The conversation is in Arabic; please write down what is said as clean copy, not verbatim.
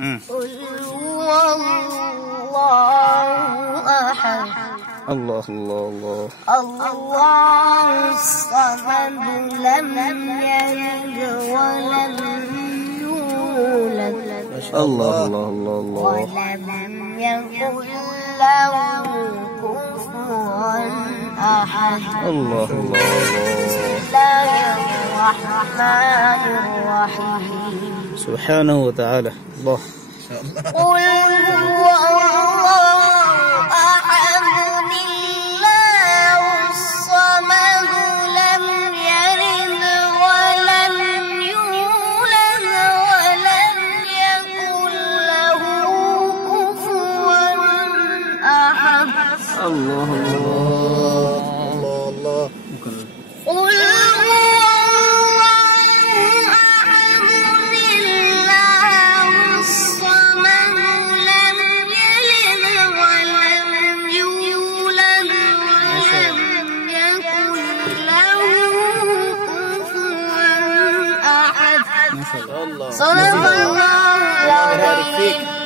قل هو الله أحد الله الله الله الله الصمد لم يلد ولم يولد الله الله الله الله ولم يكن له كفوا أحد الله الله بسم الله الرحمن الرحيم سبحانه وتعالى الله قل هو الله أحد الله الصمد لم يلد ولم يولد ولم يكن له كفوا أحد الله الله الله قل ما شاء الله صدق الله العظيم.